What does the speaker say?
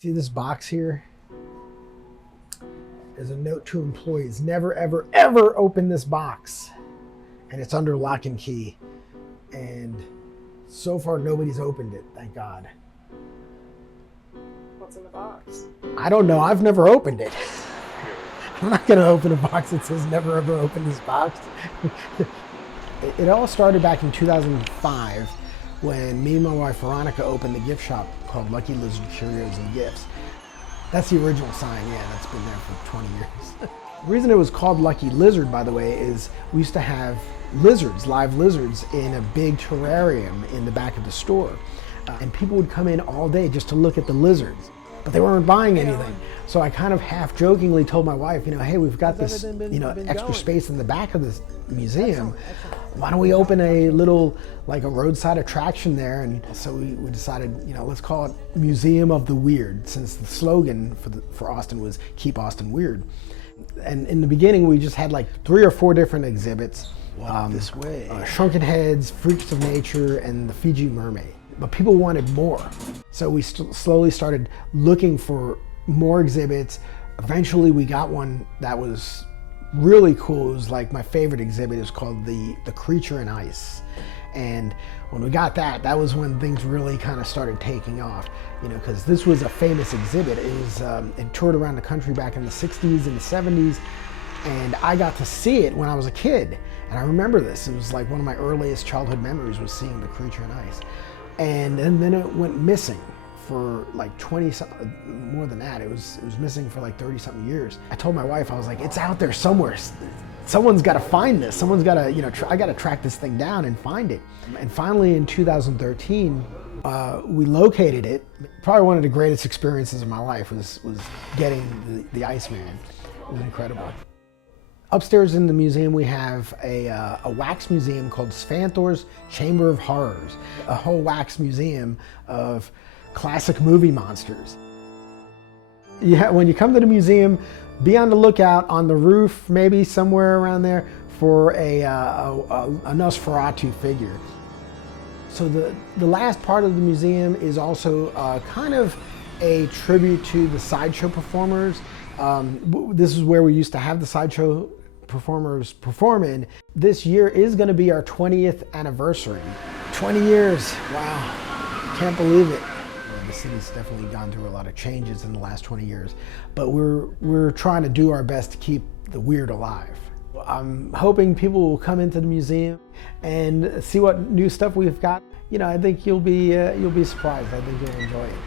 See this box here? There's a note to employees. Never, ever, ever open this box. And it's under lock and key. And so far, nobody's opened it, thank God. What's in the box? I don't know. I've never opened it. I'm not going to open a box that says never, ever open this box. It all started back in 2005 when me and my wife Veronica opened the gift shop called Lucky Lizard Curios and Gifts. That's the original sign, yeah, that's been there for 20 years. The reason it was called Lucky Lizard, by the way, is we used to have lizards, live lizards, in a big terrarium in the back of the store. And people would come in all day just to look at the lizards, but they weren't buying anything. So I kind of half jokingly told my wife, hey, we've got this, extra space in the back of this museum. Why don't we open a little, like a roadside attraction there? And so we decided, let's call it Museum of the Weird, since the slogan for Austin was Keep Austin Weird. And in the beginning, we just had like 3 or 4 different exhibits. This way. Shrunken Heads, Freaks of Nature, and the Fiji Mermaid. But people wanted more. So we slowly started looking for more exhibits. Eventually we got one that was really cool. It was like my favorite exhibit. It was called the Creature in Ice. And when we got that was when things really kind of started taking off, because this was a famous exhibit. It toured around the country back in the 60s and the 70s. And I got to see it when I was a kid. And I remember this. It was like one of my earliest childhood memories was seeing the Creature in Ice. And then it went missing for like 20 something, more than that. It was missing for like 30 something years. I told my wife, I was like, it's out there somewhere. Someone's got to find this. Someone's got to, I got to track this thing down and find it. And finally in 2013, we located it. Probably one of the greatest experiences of my life was getting the Iceman. It was incredible. Upstairs in the museum, we have a wax museum called Svanthor's Chamber of Horrors, a whole wax museum of classic movie monsters. When you come to the museum, be on the lookout on the roof, maybe somewhere around there, for a Nosferatu figure. So the last part of the museum is also kind of a tribute to the sideshow performers. This is where we used to have the sideshow performers perform in. This year is going to be our 20th anniversary. 20 years, wow, can't believe it. The city's definitely gone through a lot of changes in the last 20 years, but we're trying to do our best to keep the weird alive. I'm hoping people will come into the museum and see what new stuff we've got. I think you'll be surprised. I think you'll enjoy it.